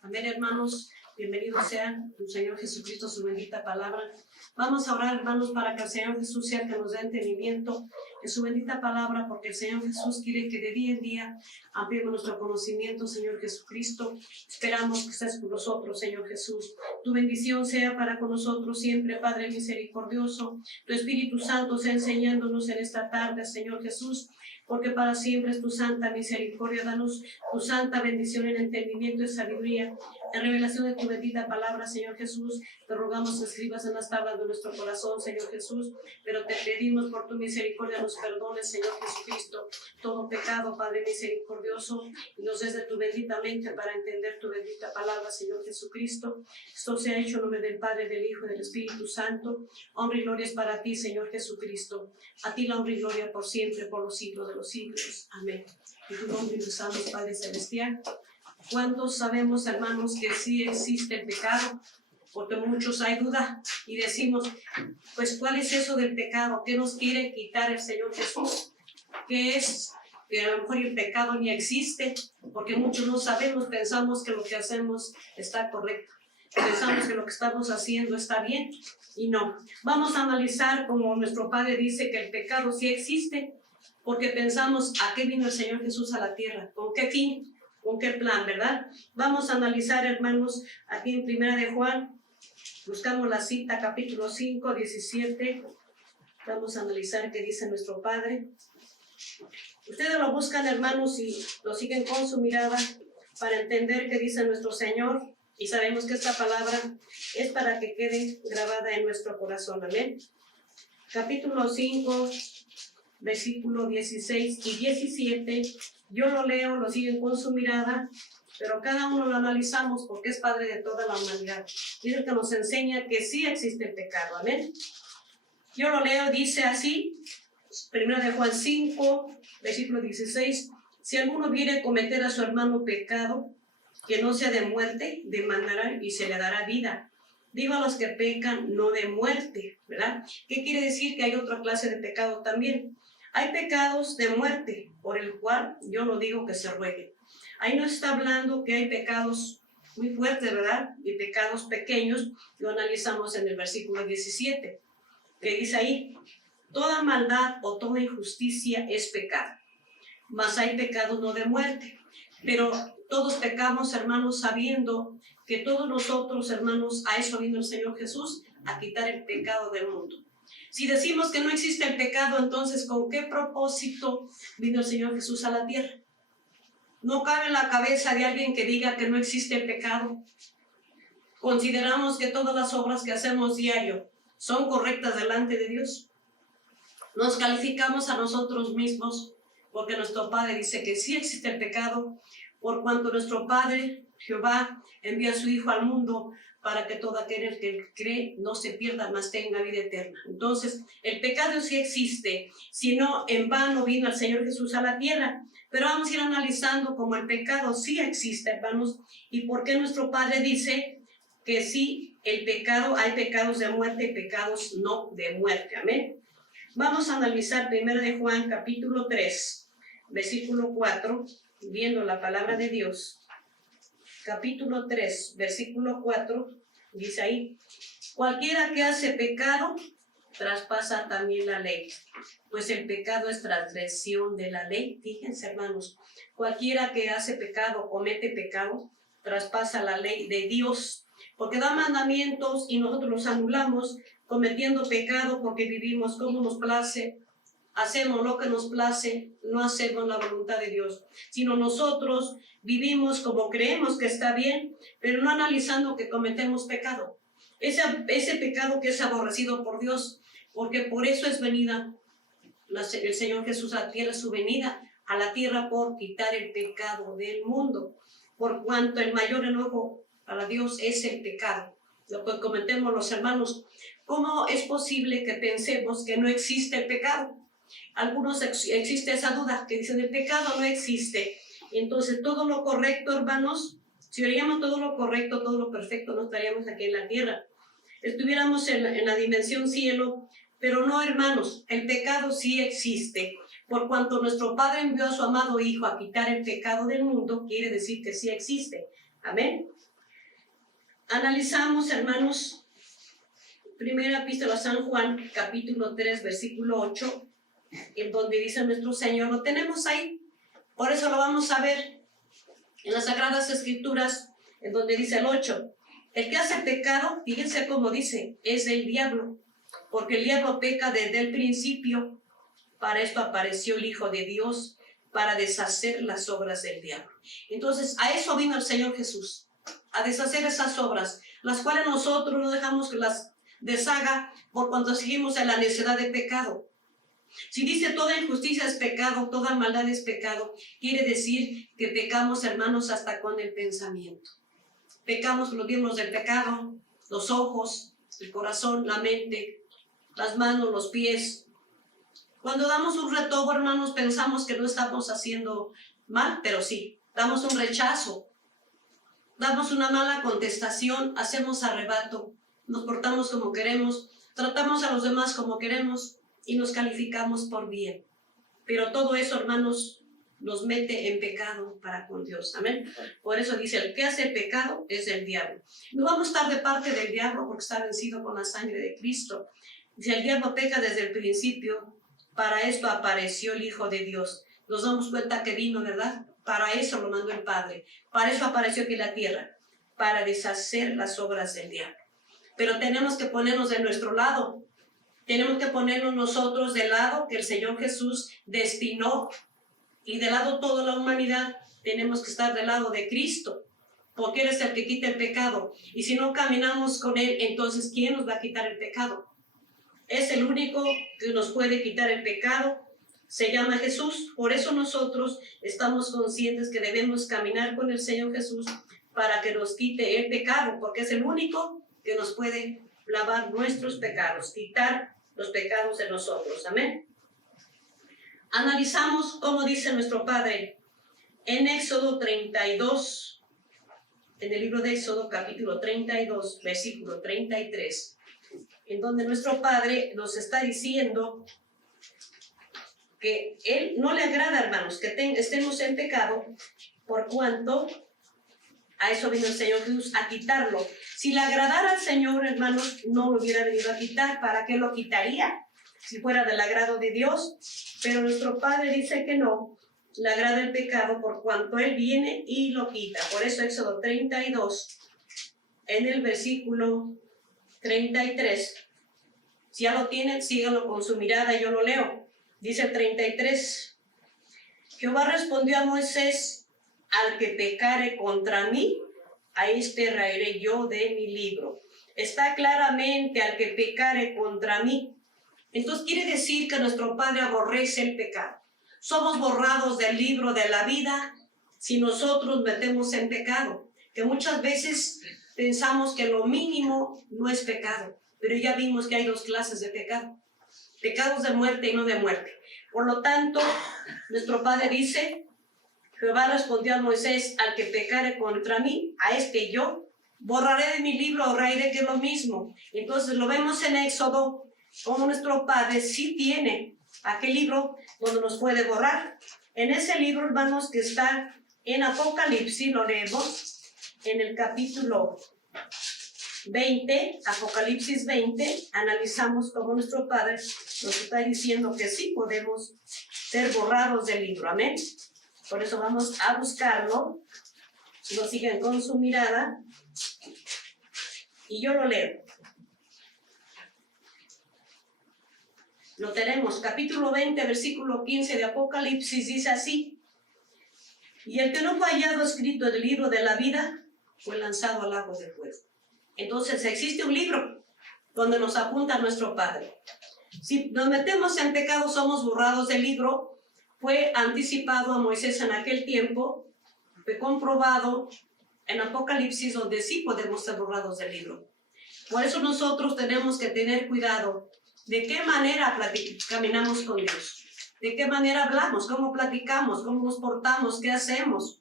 Amén, hermanos. Bienvenidos sean el Señor Jesucristo, su bendita palabra. Vamos a orar, hermanos, para que el Señor Jesús sea el que nos dé entendimiento en su bendita palabra, porque el Señor Jesús quiere que de día en día ampliemos nuestro conocimiento, Señor Jesucristo. Esperamos que estés con nosotros, Señor Jesús. Tu bendición sea para con nosotros siempre, Padre misericordioso. Tu Espíritu Santo sea enseñándonos en esta tarde, Señor Jesús, porque para siempre es tu santa misericordia. Danos tu santa bendición en entendimiento y sabiduría, en revelación de tu bendita palabra, Señor Jesús. Te rogamos que escribas en las tablas de nuestro corazón, Señor Jesús, pero te pedimos por tu misericordia nos perdones, Señor Jesucristo, todo pecado, Padre misericordioso, y nos des de tu bendita mente para entender tu bendita palabra, Señor Jesucristo. Esto sea hecho en nombre del Padre, del Hijo y del Espíritu Santo. Honra y gloria es para ti, Señor Jesucristo. A ti la honra y gloria por siempre, por los siglos de los siglos. Amén. En tu nombre usamos, Padre Celestial. ¿Cuántos sabemos, hermanos, que sí existe el pecado? Porque muchos hay duda y decimos, pues, ¿cuál es eso del pecado? ¿Qué nos quiere quitar el Señor Jesús? ¿Qué es? Que a lo mejor el pecado ni existe, porque muchos no sabemos, pensamos que lo que hacemos está correcto. Pensamos que lo que estamos haciendo está bien y no. Vamos a analizar, como nuestro Padre dice, que el pecado sí existe, porque pensamos, ¿a qué vino el Señor Jesús a la tierra? ¿Con qué fin? ¿Con qué plan, verdad? Vamos a analizar, hermanos, aquí en Primera de Juan, buscamos la cita, capítulo 5, 17. Vamos a analizar qué dice nuestro Padre. Ustedes lo buscan, hermanos, y lo siguen con su mirada para entender qué dice nuestro Señor. Y sabemos que esta palabra es para que quede grabada en nuestro corazón. Amén. Capítulo 5, versículo 16 y 17. Yo lo leo, lo siguen con su mirada, pero cada uno lo analizamos porque es Padre de toda la humanidad. Y es el que nos enseña que sí existe el pecado. Amén. Yo lo leo, dice así, 1 de Juan 5, versículo 16. Si alguno viene a cometer a su hermano pecado, que no sea de muerte, demandará y se le dará vida. Digo a los que pecan, no de muerte, ¿verdad? ¿Qué quiere decir? Que hay otra clase de pecado también. Hay pecados de muerte, por el cual yo no digo que se ruegue. Ahí no está hablando que hay pecados muy fuertes, ¿verdad? Y pecados pequeños, lo analizamos en el versículo 17, que dice ahí, toda maldad o toda injusticia es pecado, mas hay pecados no de muerte. Pero todos pecamos, hermanos, sabiendo que todos nosotros, hermanos, a eso vino el Señor Jesús, a quitar el pecado del mundo. Si decimos que no existe el pecado, entonces, ¿con qué propósito vino el Señor Jesús a la tierra? No cabe en la cabeza de alguien que diga que no existe el pecado. Consideramos que todas las obras que hacemos diario son correctas delante de Dios. Nos calificamos a nosotros mismos porque nuestro Padre dice que sí existe el pecado, por cuanto nuestro Padre, Jehová, envía a su Hijo al mundo para que todo aquel que cree no se pierda, mas tenga vida eterna. Entonces, el pecado sí existe, si no, en vano vino el Señor Jesús a la tierra. Pero vamos a ir analizando cómo el pecado sí existe, hermanos, y por qué nuestro Padre dice que sí, el pecado, hay pecados de muerte y pecados no de muerte. Amén. Vamos a analizar 1 de Juan, capítulo 3, versículo 4, viendo la palabra de Dios. Capítulo 3, versículo 4, dice ahí, cualquiera que hace pecado, traspasa también la ley, pues el pecado es transgresión de la ley. Fíjense, hermanos, cualquiera que hace pecado, comete pecado, traspasa la ley de Dios, porque da mandamientos y nosotros los anulamos, cometiendo pecado porque vivimos como nos place, hacemos lo que nos place, no hacemos la voluntad de Dios, sino nosotros vivimos como creemos que está bien, pero no analizando que cometemos pecado. Ese pecado que es aborrecido por Dios, porque por eso es venida el Señor Jesús a la tierra, su venida a la tierra por quitar el pecado del mundo, por cuanto el mayor enojo para Dios es el pecado. Lo que cometemos los hermanos, ¿cómo es posible que pensemos que no existe el pecado? Algunos existe esa duda, que dicen el pecado no existe. Entonces todo lo correcto, hermanos, si haríamos todo lo correcto, todo lo perfecto, no estaríamos aquí en la tierra. Estuviéramos en la dimensión cielo, pero no, hermanos, el pecado sí existe. Por cuanto nuestro Padre envió a su amado Hijo a quitar el pecado del mundo, quiere decir que sí existe. Amén. Analizamos, hermanos, primera epístola a San Juan, capítulo 3, versículo 8, en donde dice nuestro Señor, lo tenemos ahí, por eso lo vamos a ver en las Sagradas Escrituras, en donde dice el 8, el que hace pecado, fíjense cómo dice, es el diablo, porque el diablo peca desde el principio, para esto apareció el Hijo de Dios, para deshacer las obras del diablo. Entonces, a eso vino el Señor Jesús, a deshacer esas obras, las cuales nosotros no dejamos que las deshaga por cuanto seguimos en la necedad de pecado. Si dice toda injusticia es pecado, toda maldad es pecado, quiere decir que pecamos, hermanos, hasta con el pensamiento. Pecamos con los miembros del pecado, los ojos, el corazón, la mente, las manos, los pies. Cuando damos un retobo, hermanos, pensamos que no estamos haciendo mal, pero sí, damos un rechazo, damos una mala contestación, hacemos arrebato, nos portamos como queremos, tratamos a los demás como queremos y nos calificamos por bien. Pero todo eso, hermanos, nos mete en pecado para con Dios. Amén. Por eso dice, el que hace pecado es el diablo. No vamos a estar de parte del diablo porque está vencido con la sangre de Cristo. Si el diablo peca desde el principio, para esto apareció el Hijo de Dios. Nos damos cuenta que vino, ¿verdad? Para eso lo mandó el Padre. Para eso apareció aquí en la tierra, para deshacer las obras del diablo. Pero tenemos que ponernos de nuestro lado. Tenemos que ponernos nosotros del lado que el Señor Jesús destinó. Y del lado toda la humanidad tenemos que estar del lado de Cristo. Porque Él es el que quita el pecado. Y si no caminamos con Él, entonces ¿quién nos va a quitar el pecado? Es el único que nos puede quitar el pecado. Se llama Jesús. Por eso nosotros estamos conscientes que debemos caminar con el Señor Jesús para que nos quite el pecado, porque es el único que nos puede lavar nuestros pecados, quitar los pecados de nosotros. Amén. Analizamos cómo dice nuestro Padre en Éxodo 32, en el libro de Éxodo, capítulo 32, versículo 33. En donde nuestro Padre nos está diciendo que Él no le agrada, hermanos, que estemos en pecado, por cuanto a eso vino el Señor Jesús, a quitarlo. Si le agradara al Señor, hermanos, no lo hubiera venido a quitar. ¿Para qué lo quitaría? Si fuera del agrado de Dios. Pero nuestro Padre dice que no, le agrada el pecado, por cuanto Él viene y lo quita. Por eso Éxodo 32, en el versículo 33. Si ya lo tienen, síganlo con su mirada, yo lo leo. Dice 33. Jehová respondió a Moisés, al que pecare contra mí, a este raeré yo de mi libro. Está claramente al que pecare contra mí. Entonces quiere decir que nuestro Padre aborrece el pecado. Somos borrados del libro de la vida si nosotros metemos en pecado. Que muchas veces pensamos que lo mínimo no es pecado. Pero ya vimos que hay dos clases de pecado. Pecados de muerte y no de muerte. Por lo tanto, nuestro Padre dice, Jehová respondió a Moisés, al que pecare contra mí, a este yo borraré de mi libro, raeré, que es lo mismo. Entonces lo vemos en Éxodo, como nuestro Padre sí tiene aquel libro donde nos puede borrar. En ese libro, hermanos, que está en Apocalipsis, lo leemos en el capítulo 20, Apocalipsis 20, analizamos cómo nuestro Padre nos está diciendo que sí podemos ser borrados del libro. Amén. Por eso vamos a buscarlo. Lo siguen con su mirada. Y yo lo leo. Lo tenemos, capítulo 20, versículo 15 de Apocalipsis, dice así. Y el que no fue hallado escrito en el libro de la vida, fue lanzado al lago de fuego. Entonces existe un libro donde nos apunta nuestro Padre. Si nos metemos en pecado, somos borrados del libro. Fue anticipado a Moisés en aquel tiempo, fue comprobado en Apocalipsis, donde sí podemos ser borrados del libro. Por eso nosotros tenemos que tener cuidado de qué manera caminamos con Dios, de qué manera hablamos, cómo platicamos, cómo nos portamos, qué hacemos.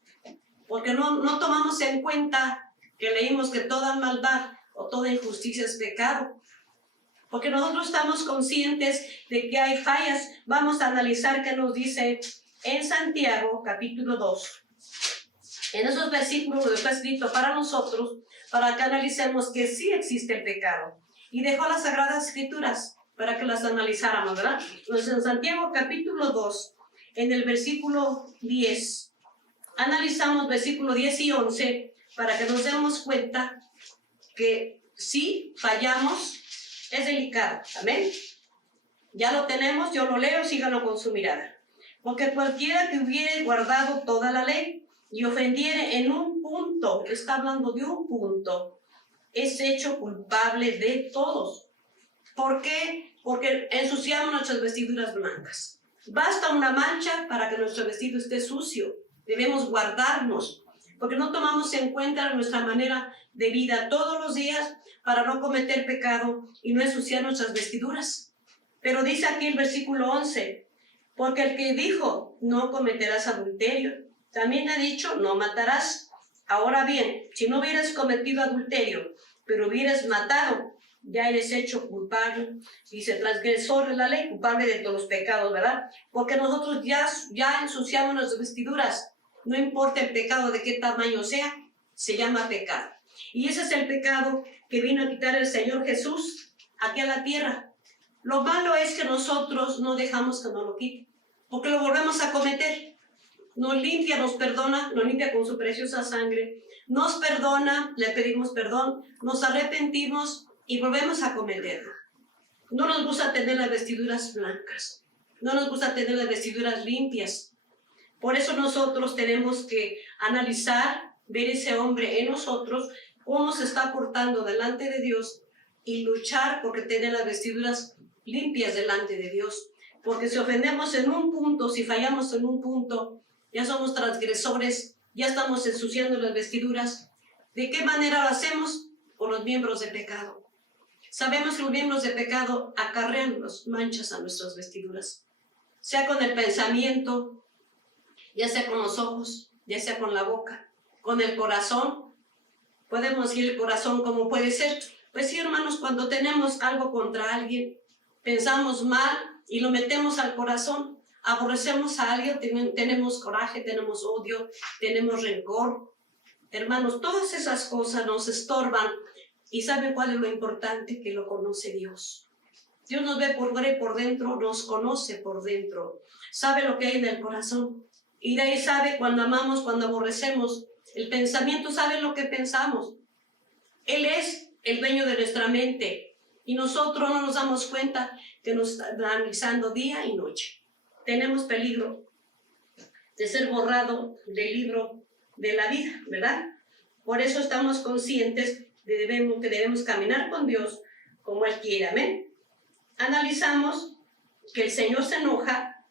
Porque no tomamos en cuenta que leímos que toda maldad o toda injusticia es pecado. Porque nosotros estamos conscientes de que hay fallas. Vamos a analizar qué nos dice en Santiago, capítulo 2. En esos versículos está escrito para nosotros, para que analicemos que sí existe el pecado. Y dejó las Sagradas Escrituras para que las analizáramos, ¿verdad? Entonces, en Santiago capítulo 2, en el versículo 10, analizamos versículo 10 y 11 para que nos demos cuenta que si fallamos, es delicado. Amén. Ya lo tenemos, yo lo leo, síganlo con su mirada. Porque cualquiera que hubiere guardado toda la ley y ofendiere en un punto, está hablando de un punto, es hecho culpable de todos. ¿Por qué? Porque ensuciamos nuestras vestiduras blancas. Basta una mancha para que nuestro vestido esté sucio. Debemos guardarnos, porque no tomamos en cuenta nuestra manera de vida todos los días para no cometer pecado y no ensuciar nuestras vestiduras. Pero dice aquí el versículo 11, porque el que dijo, no cometerás adulterio, también ha dicho, no matarás. Ahora bien, si no hubieras cometido adulterio, pero hubieras matado, ya eres hecho culpable, dice, transgresor de la ley, culpable de todos los pecados, ¿verdad? Porque nosotros ya ensuciamos nuestras vestiduras, no importa el pecado de qué tamaño sea, se llama pecado. Y ese es el pecado que vino a quitar el Señor Jesús aquí a la tierra. Lo malo es que nosotros no dejamos que nos lo quite, porque lo volvemos a cometer. Nos limpia, nos perdona, nos limpia con su preciosa sangre, nos perdona, le pedimos perdón, nos arrepentimos y volvemos a cometerlo. No nos gusta tener las vestiduras blancas, no nos gusta tener las vestiduras limpias. Por eso nosotros tenemos que analizar, ver ese hombre en nosotros, cómo se está portando delante de Dios y luchar porque tener las vestiduras limpias delante de Dios. Porque si ofendemos en un punto, si fallamos en un punto, ya somos transgresores, ya estamos ensuciando las vestiduras. ¿De qué manera lo hacemos? Con los miembros de pecado. Sabemos que los miembros de pecado acarrean las manchas a nuestras vestiduras, sea con el pensamiento, ya sea con los ojos, ya sea con la boca, con el corazón. Podemos decir el corazón como puede ser. Pues sí, hermanos, cuando tenemos algo contra alguien, pensamos mal y lo metemos al corazón, aborrecemos a alguien, tenemos coraje, tenemos odio, tenemos rencor. Hermanos, todas esas cosas nos estorban. ¿Y saben cuál es lo importante? Que lo conoce Dios. Dios nos ve por fuera y por dentro, nos conoce por dentro, sabe lo que hay en el corazón. Y de ahí sabe cuando amamos, cuando aborrecemos. El pensamiento sabe lo que pensamos. Él es el dueño de nuestra mente. Y nosotros no nos damos cuenta que nos está analizando día y noche. Tenemos peligro de ser borrado del libro de la vida, ¿verdad? Por eso estamos conscientes de que debemos caminar con Dios como Él quiere. Amén. Analizamos que el Señor se enoja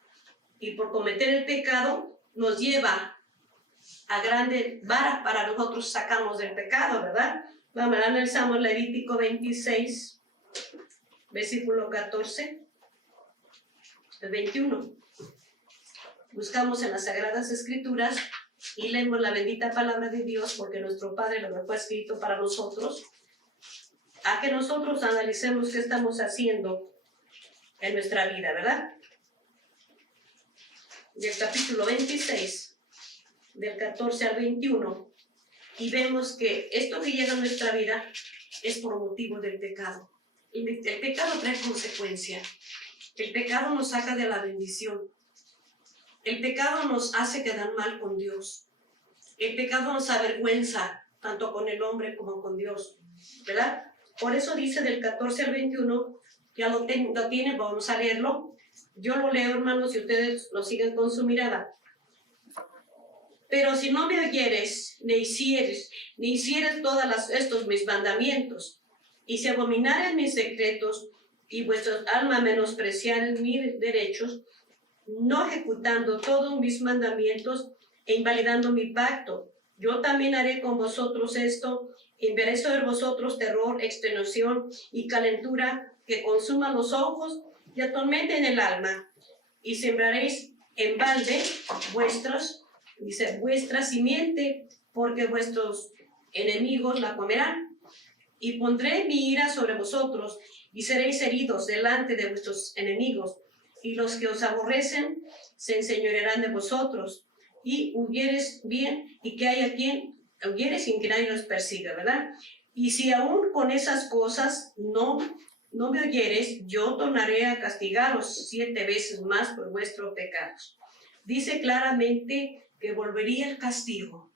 y por cometer el pecado nos lleva a grande vara para nosotros sacarnos del pecado, ¿verdad? Vamos, analizamos Levítico 26, versículo 14, 21. Buscamos en las Sagradas Escrituras y leemos la bendita palabra de Dios, porque nuestro Padre lo dejó escrito para nosotros, a que nosotros analicemos qué estamos haciendo en nuestra vida, ¿verdad? Del capítulo 26, del 14 al 21, y vemos que esto que llega a nuestra vida es por motivo del pecado. El pecado trae consecuencia. El pecado nos saca de la bendición. El pecado nos hace quedar mal con Dios. El pecado nos avergüenza, tanto con el hombre como con Dios, ¿verdad? Por eso dice del 14 al 21, ya lo tienen, vamos a leerlo. Yo lo leo, hermanos, y ustedes lo siguen con su mirada. Pero si no me oyeres, ni hicieres todas estos mis mandamientos, y si abominares mis secretos, y vuestras almas menospreciaren mis derechos, no ejecutando todos mis mandamientos e invalidando mi pacto, yo también haré con vosotros esto, enviaré sobre vosotros terror, extenuación y calentura que consuman los ojos y atormenten el alma, y sembraréis en balde vuestra simiente, porque vuestros enemigos la comerán. Y pondré mi ira sobre vosotros, y seréis heridos delante de vuestros enemigos, y los que os aborrecen se enseñorearán de vosotros. Y hubieres bien, y que haya quien huyere sin que nadie los persiga, ¿verdad? Y si aún con esas cosas no me oyeres, yo tornaré a castigaros 7 veces más por vuestros pecados. Dice claramente que volvería el castigo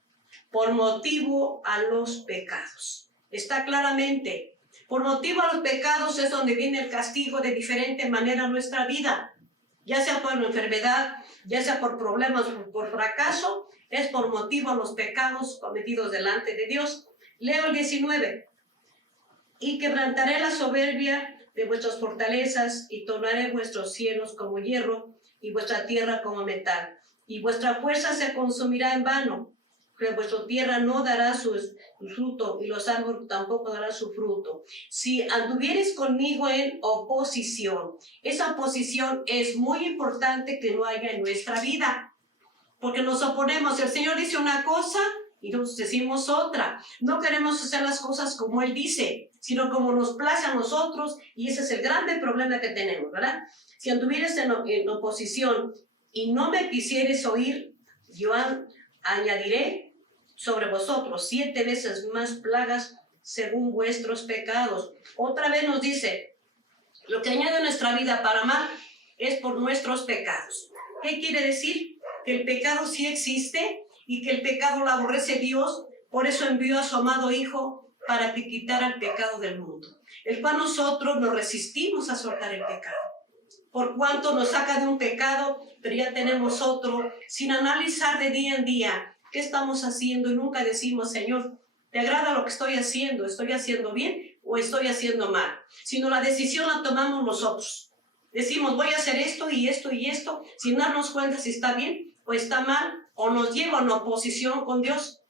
por motivo a los pecados. Está claramente, por motivo a los pecados es donde viene el castigo de diferente manera en nuestra vida, ya sea por una enfermedad, ya sea por problemas, por fracaso, es por motivo a los pecados cometidos delante de Dios. Leo el 19. Y quebrantaré la soberbia de vuestras fortalezas y tornaré vuestros cielos como hierro y vuestra tierra como metal. Y vuestra fuerza se consumirá en vano, que vuestra tierra no dará su fruto y los árboles tampoco darán su fruto. Si anduvieres conmigo en oposición, esa oposición es muy importante que no haya en nuestra vida, porque nos oponemos. El Señor dice una cosa y nos decimos otra. No queremos hacer las cosas como Él dice, sino como nos place a nosotros, y ese es el grande problema que tenemos, ¿verdad? Si anduvieres en oposición y no me quisieres oír, yo añadiré sobre vosotros 7 veces más plagas según vuestros pecados. Otra vez nos dice, lo que añade a nuestra vida para mal es por nuestros pecados. ¿Qué quiere decir? Que el pecado sí existe y que el pecado lo aborrece Dios, por eso envió a su amado Hijo para que quitara el pecado del mundo, el cual nosotros nos resistimos a soltar el pecado. Por cuanto nos saca de un pecado, pero ya tenemos otro, sin analizar de día en día qué estamos haciendo, y nunca decimos, Señor, ¿te agrada lo que estoy haciendo? ¿Estoy haciendo bien o estoy haciendo mal? Sino la decisión la tomamos nosotros. Decimos, voy a hacer esto y esto y esto, sin darnos cuenta si está bien o está mal, o nos lleva a una oposición con Dios.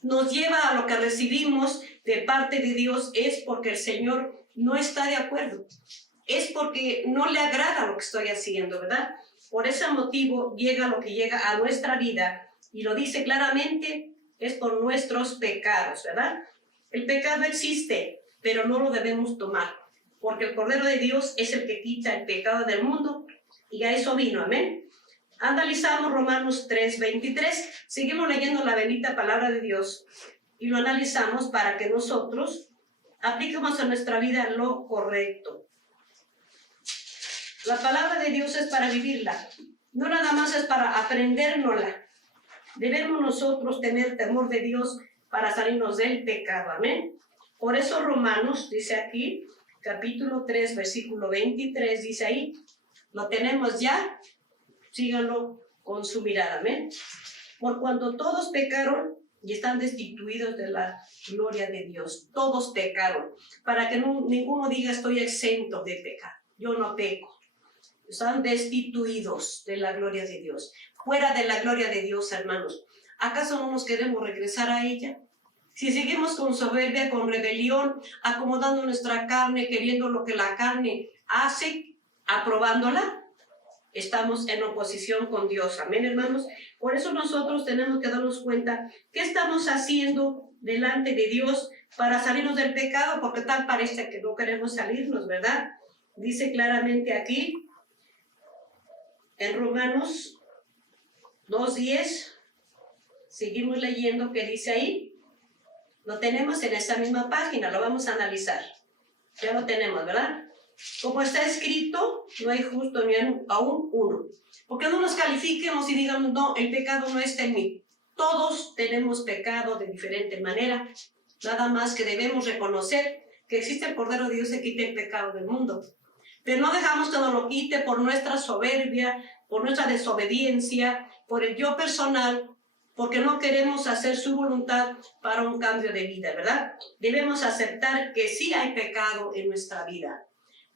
Nos lleva a lo que recibimos de parte de Dios, es porque el Señor no está de acuerdo. Es porque no le agrada lo que estoy haciendo, ¿verdad? Por ese motivo llega lo que llega a nuestra vida, y lo dice claramente, es por nuestros pecados, ¿verdad? El pecado existe, pero no lo debemos tomar, porque el Cordero de Dios es el que quita el pecado del mundo, y a eso vino, amén. Analizamos Romanos 3:23, seguimos leyendo la bendita palabra de Dios, y lo analizamos para que nosotros apliquemos a nuestra vida lo correcto. La palabra de Dios es para vivirla, no nada más es para aprendérnosla. Debemos nosotros tener temor de Dios para salirnos del pecado, amén. Por eso Romanos dice aquí, capítulo 3, versículo 23, dice ahí, lo tenemos ya, síganlo con su mirada, amén. Por cuanto todos pecaron y están destituidos de la gloria de Dios, todos pecaron, para que ninguno diga estoy exento de pecado, yo no peco. Están destituidos de la gloria de Dios, fuera de la gloria de Dios, hermanos. ¿Acaso no nos queremos regresar a ella? Si seguimos con soberbia, con rebelión, acomodando nuestra carne, queriendo lo que la carne hace, aprobándola, estamos en oposición con Dios. Amén, hermanos. Por eso nosotros tenemos que darnos cuenta qué estamos haciendo delante de Dios para salirnos del pecado, porque tal parece que no queremos salirnos, ¿verdad? Dice claramente aquí, en Romanos 2:10, seguimos leyendo que dice ahí, lo tenemos en esa misma página, lo vamos a analizar. Ya lo tenemos, ¿verdad? Como está escrito, no hay justo ni aún uno. Porque no nos califiquemos y digamos, no, el pecado no está en mí. Todos tenemos pecado de diferente manera. Nada más que debemos reconocer que existe el Cordero de Dios que quita el pecado del mundo. Pero no dejamos que nos lo quite por nuestra soberbia, por nuestra desobediencia, por el yo personal, porque no queremos hacer su voluntad para un cambio de vida, ¿verdad? Debemos aceptar que sí hay pecado en nuestra vida.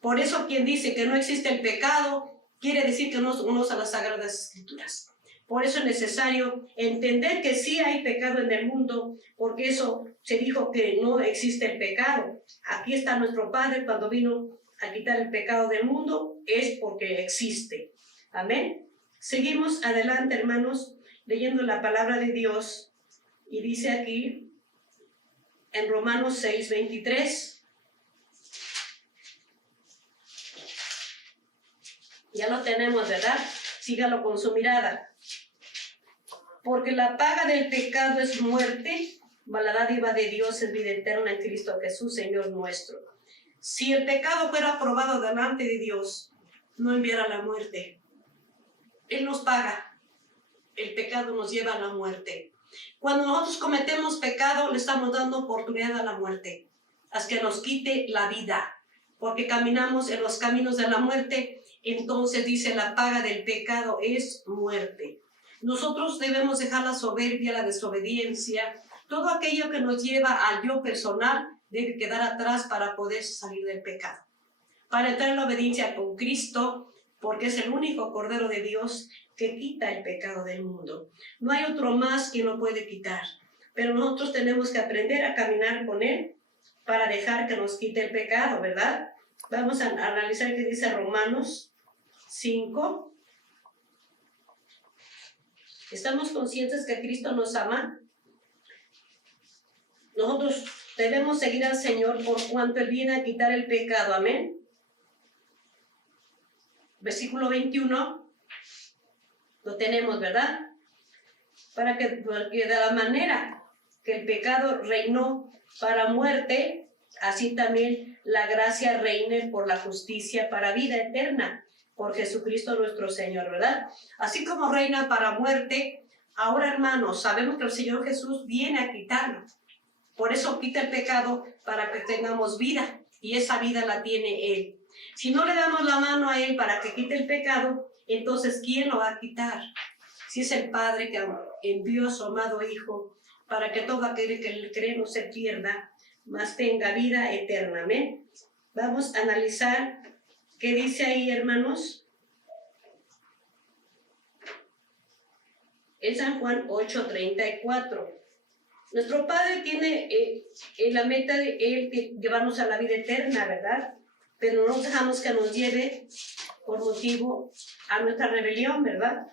Por eso quien dice que no existe el pecado, quiere decir que no usa las Sagradas Escrituras. Por eso es necesario entender que sí hay pecado en el mundo, porque eso se dijo que no existe el pecado. Aquí está nuestro Padre cuando vino a quitar el pecado del mundo, es porque existe. Amén. Seguimos adelante, hermanos, leyendo la palabra de Dios, y dice aquí en Romanos 6:23, ya lo tenemos, ¿verdad? Sígalo con su mirada. Porque la paga del pecado es muerte, La dádiva de Dios es vida eterna en Cristo Jesús, Señor nuestro. Si el pecado fuera aprobado delante de Dios, no enviara la muerte. Él nos paga. El pecado nos lleva a la muerte. Cuando nosotros cometemos pecado, le estamos dando oportunidad a la muerte, hasta que nos quite la vida, porque caminamos en los caminos de la muerte. Entonces dice, la paga del pecado es muerte. Nosotros debemos dejar la soberbia, la desobediencia, todo aquello que nos lleva al yo personal debe quedar atrás para poder salir del pecado, para entrar en la obediencia con Cristo, porque es el único Cordero de Dios que quita el pecado del mundo. No hay otro más que lo puede quitar, pero nosotros tenemos que aprender a caminar con Él para dejar que nos quite el pecado, ¿verdad? Vamos a analizar qué dice Romanos 5. ¿Estamos conscientes que Cristo nos ama? Nosotros debemos seguir al Señor por cuanto Él viene a quitar el pecado. Amén. Versículo 21. Lo tenemos, ¿verdad? Porque de la manera que el pecado reinó para muerte, así también la gracia reine por la justicia para vida eterna, por Jesucristo nuestro Señor, ¿verdad? Así como reina para muerte, ahora, hermanos, sabemos que el Señor Jesús viene a quitarlo. Por eso quita el pecado para que tengamos vida, y esa vida la tiene Él. Si no le damos la mano a Él para que quite el pecado, entonces ¿quién lo va a quitar? Si es el Padre que envió a su amado Hijo para que todo aquel que le cree no se pierda, mas tenga vida eterna. Amén. Vamos a analizar qué dice ahí, hermanos. Es San Juan 8:34. Nuestro Padre tiene la meta de Él llevarnos a la vida eterna, ¿verdad? Pero no dejamos que nos lleve por motivo a nuestra rebelión, ¿verdad?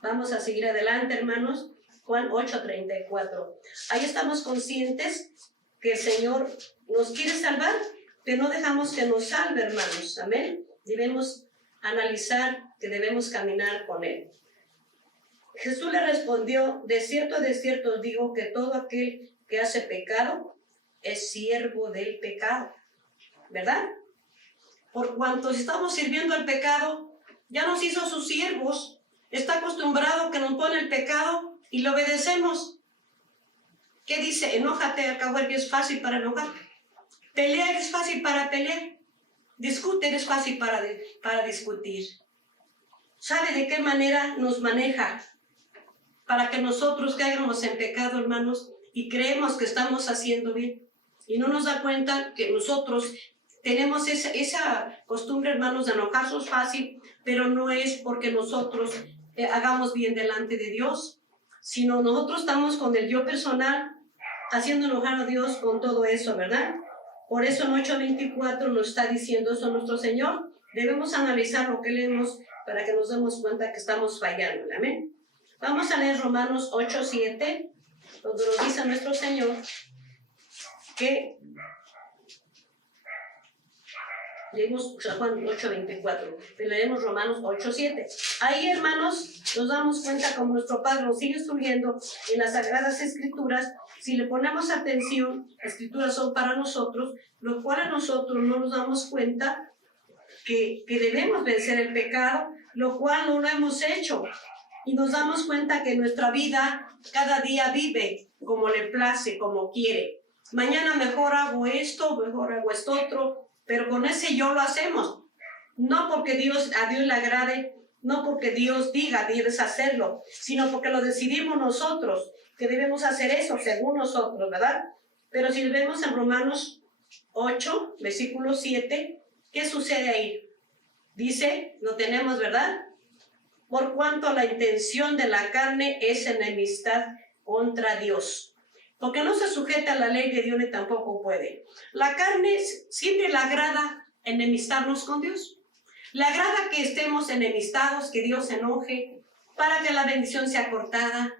Vamos a seguir adelante, hermanos. Juan 8:34. Ahí estamos conscientes que el Señor nos quiere salvar, pero no dejamos que nos salve, hermanos. Amén. Debemos analizar que debemos caminar con Él. Jesús le respondió, de cierto os digo que todo aquel que hace pecado es siervo del pecado, ¿verdad? Por cuanto estamos sirviendo al pecado, ya nos hizo sus siervos. Está acostumbrado que nos pone el pecado y lo obedecemos. ¿Qué dice? Enójate, al cabo que es fácil para enojar. Pelear es fácil para pelear. Discutir es fácil para discutir. ¿Sabe de qué manera nos maneja? Para que nosotros caigamos en pecado, hermanos, y creemos que estamos haciendo bien. Y no nos da cuenta que nosotros tenemos esa costumbre, hermanos, de enojarnos fácil, pero no es porque nosotros hagamos bien delante de Dios, sino nosotros estamos con el yo personal, haciendo enojar a Dios con todo eso, ¿verdad? Por eso en 8:24 nos está diciendo eso nuestro Señor. Debemos analizar lo que leemos para que nos demos cuenta que estamos fallando. Amén. Vamos a leer Romanos 8:7, donde nos dice nuestro Señor que leemos Juan 8:24, pero leemos Romanos 8:7. Ahí, hermanos, nos damos cuenta como nuestro Padre nos sigue instruyendo en las Sagradas Escrituras. Si le ponemos atención, las Escrituras son para nosotros, lo cual a nosotros no nos damos cuenta que debemos vencer el pecado, lo cual no lo hemos hecho. Y nos damos cuenta que nuestra vida cada día vive como le place, como quiere. Mañana mejor hago esto, mejor hago esto otro, pero con ese yo lo hacemos. No porque a Dios le agrade, no porque Dios diga debes hacerlo, sino porque lo decidimos nosotros, que debemos hacer eso según nosotros, ¿verdad? Pero si vemos en Romanos 8, versículo 7, ¿qué sucede ahí? Dice, lo tenemos, ¿verdad? Por cuanto la intención de la carne es enemistad contra Dios. Porque no se sujeta a la ley de Dios ni tampoco puede. La carne siempre le agrada enemistarnos con Dios. Le agrada que estemos enemistados, que Dios se enoje, para que la bendición sea cortada,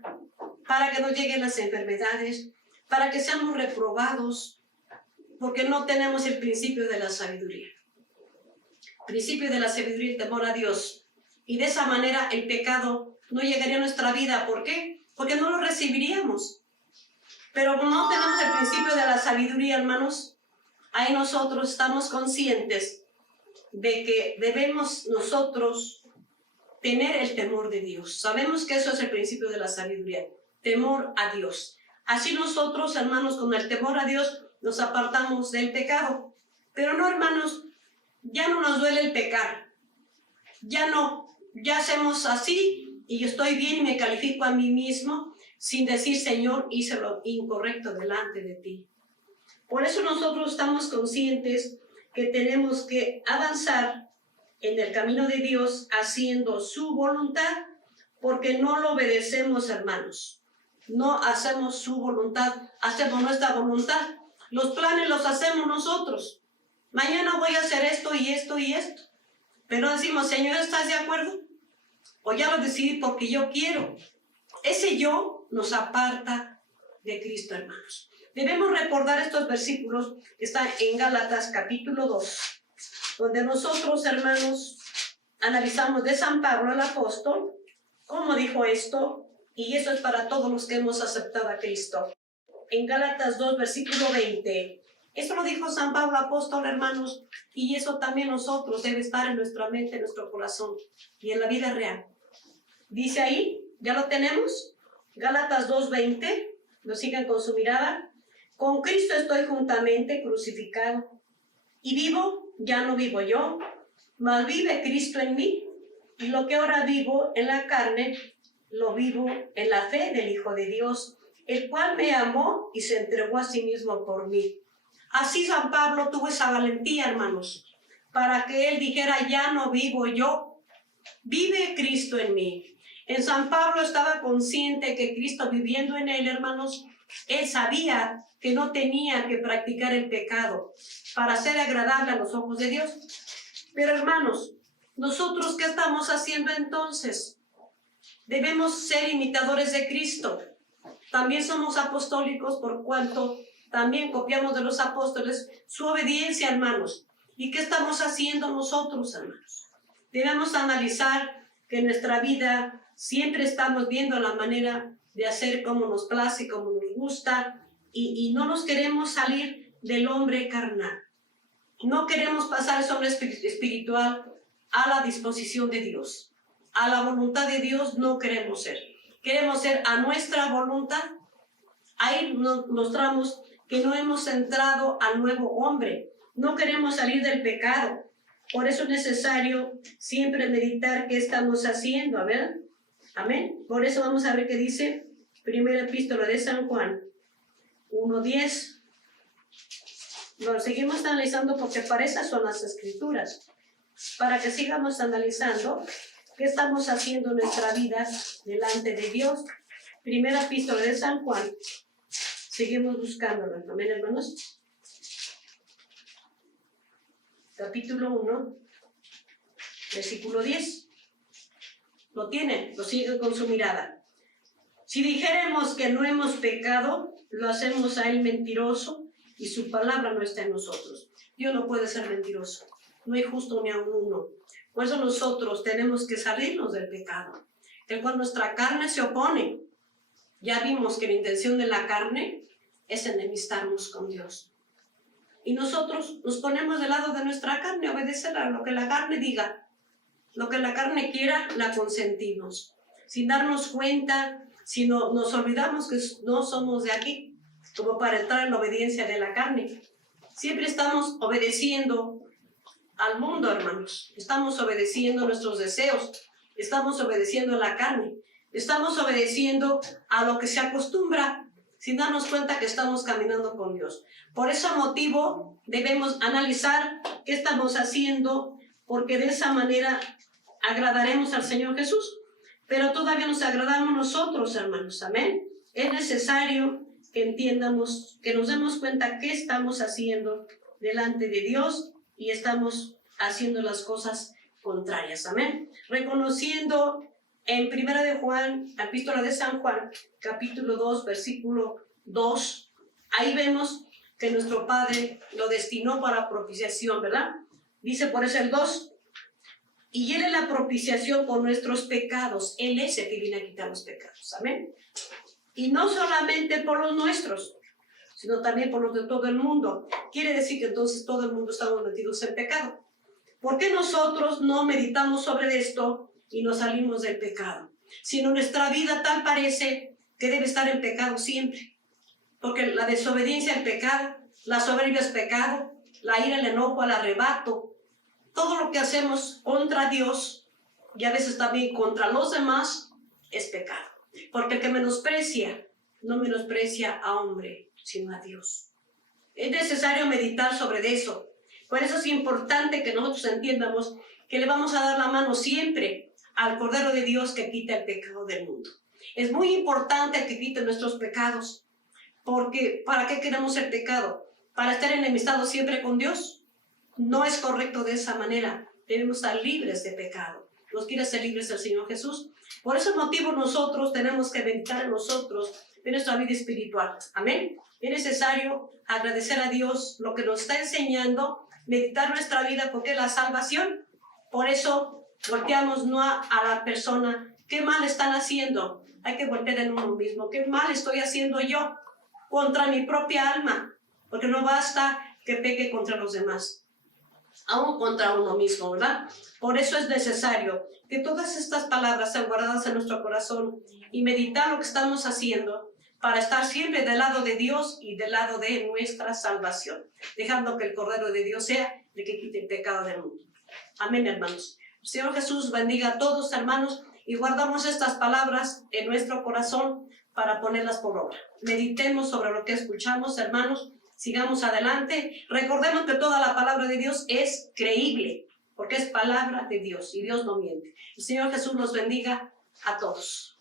para que no lleguen las enfermedades, para que seamos reprobados, porque no tenemos el principio de la sabiduría. Principio de la sabiduría y temor a Dios. Y de esa manera el pecado no llegaría a nuestra vida. ¿Por qué? Porque no lo recibiríamos. Pero no tenemos el principio de la sabiduría, hermanos. Ahí nosotros estamos conscientes de que debemos nosotros tener el temor de Dios. Sabemos que eso es el principio de la sabiduría, temor a Dios. Así nosotros, hermanos, con el temor a Dios nos apartamos del pecado. Pero no, hermanos, ya no nos duele el pecar. Ya hacemos así y yo estoy bien y me califico a mí mismo sin decir, Señor, hice lo incorrecto delante de ti. Por eso nosotros estamos conscientes que tenemos que avanzar en el camino de Dios haciendo su voluntad, porque no lo obedecemos, hermanos. No hacemos su voluntad, hacemos nuestra voluntad. Los planes los hacemos nosotros. Mañana voy a hacer esto y esto y esto. Pero decimos, Señor, ¿estás de acuerdo? O ya lo decidí porque yo quiero. Ese yo nos aparta de Cristo, hermanos. Debemos recordar estos versículos que están en Gálatas capítulo 2, donde nosotros, hermanos, analizamos de San Pablo el apóstol, cómo dijo esto, y eso es para todos los que hemos aceptado a Cristo. En Gálatas 2, versículo 20, eso lo dijo San Pablo apóstol, hermanos, y eso también nosotros debe estar en nuestra mente, en nuestro corazón y en la vida real. Dice ahí, ¿ya lo tenemos? Gálatas 2, 20, lo sigan con su mirada. Con Cristo estoy juntamente crucificado, y vivo, ya no vivo yo, mas vive Cristo en mí, y lo que ahora vivo en la carne, lo vivo en la fe del Hijo de Dios, el cual me amó y se entregó a sí mismo por mí. Así San Pablo tuvo esa valentía, hermanos, para que él dijera, ya no vivo yo, vive Cristo en mí. En San Pablo estaba consciente que Cristo viviendo en él, hermanos, él sabía que no tenía que practicar el pecado para ser agradable a los ojos de Dios. Pero hermanos, ¿nosotros qué estamos haciendo entonces? Debemos ser imitadores de Cristo. También somos apostólicos por cuanto también copiamos de los apóstoles su obediencia, hermanos. ¿Y qué estamos haciendo nosotros, hermanos? Debemos analizar que en nuestra vida siempre estamos viendo la manera de hacer como nos place, como nos gusta, y no nos queremos salir del hombre carnal. No queremos pasar ese hombre espiritual a la disposición de Dios. A la voluntad de Dios no queremos ser. Queremos ser a nuestra voluntad. Ahí nos mostramos que no hemos entrado al nuevo hombre. No queremos salir del pecado. Por eso es necesario siempre meditar qué estamos haciendo. A ver, amén. Por eso vamos a ver qué dice Primera Epístola de San Juan 1:10. Lo seguimos analizando porque para esas son las escrituras. Para que sigamos analizando qué estamos haciendo en nuestra vida delante de Dios. Primera Epístola de San Juan. Seguimos buscándolo. Amén, hermanos. Capítulo 1, versículo 10. ¿Lo tienen? Lo siguen con su mirada. Si dijéramos que no hemos pecado, lo hacemos a él mentiroso y su palabra no está en nosotros. Dios no puede ser mentiroso. No hay justo ni a uno. Por eso nosotros tenemos que salirnos del pecado, el cual nuestra carne se opone. Ya vimos que la intención de la carne es enemistarnos con Dios. Y nosotros nos ponemos del lado de nuestra carne, obedecer a lo que la carne diga. Lo que la carne quiera, la consentimos. Sin darnos cuenta, si no, nos olvidamos que no somos de aquí, como para entrar en la obediencia de la carne. Siempre estamos obedeciendo al mundo, hermanos. Estamos obedeciendo nuestros deseos. Estamos obedeciendo a la carne. Estamos obedeciendo a lo que se acostumbra, sin darnos cuenta que estamos caminando con Dios. Por ese motivo debemos analizar qué estamos haciendo, porque de esa manera agradaremos al Señor Jesús. Pero todavía nos agradamos nosotros, hermanos. Amén. Es necesario que entiendamos, que nos demos cuenta qué estamos haciendo delante de Dios y estamos haciendo las cosas contrarias. Amén. Reconociendo en Primera de Juan, Epístola de San Juan, capítulo 2, versículo 2, ahí vemos que nuestro Padre lo destinó para propiciación, ¿verdad? Dice por eso el 2, Y Él es la propiciación por nuestros pecados. Él es el que viene a quitar los pecados. Amén. Y no solamente por los nuestros, sino también por los de todo el mundo. Quiere decir que entonces todo el mundo estamos metidos en pecado. ¿Por qué nosotros no meditamos sobre esto y nos salimos del pecado? Sino nuestra vida tal parece que debe estar en pecado siempre. Porque la desobediencia es pecado, la soberbia es pecado, la ira, el enojo, el arrebato. Todo lo que hacemos contra Dios y a veces también contra los demás es pecado. Porque el que menosprecia, no menosprecia a hombre, sino a Dios. Es necesario meditar sobre eso. Por eso es importante que nosotros entiendamos que le vamos a dar la mano siempre al Cordero de Dios que quita el pecado del mundo. Es muy importante que quite nuestros pecados. Porque ¿para qué queremos el pecado? ¿Para estar enemistados siempre con Dios? No es correcto de esa manera. Debemos estar libres de pecado. Nos quiere hacer libres el Señor Jesús. Por ese motivo nosotros tenemos que meditar en nosotros, en nuestra vida espiritual. Amén. Es necesario agradecer a Dios lo que nos está enseñando, meditar nuestra vida porque es la salvación. Por eso volteamos no a la persona. ¿Qué mal están haciendo? Hay que voltear en uno mismo. ¿Qué mal estoy haciendo yo contra mi propia alma? Porque no basta que peque contra los demás, aún contra uno mismo, ¿verdad? Por eso es necesario que todas estas palabras sean guardadas en nuestro corazón y meditar lo que estamos haciendo para estar siempre del lado de Dios y del lado de nuestra salvación, dejando que el Cordero de Dios sea el que quite el pecado del mundo. Amén, hermanos. El Señor Jesús bendiga a todos, hermanos, y guardamos estas palabras en nuestro corazón para ponerlas por obra. Meditemos sobre lo que escuchamos, hermanos. Sigamos adelante. Recordemos que toda la palabra de Dios es creíble, porque es palabra de Dios y Dios no miente. El Señor Jesús los bendiga a todos.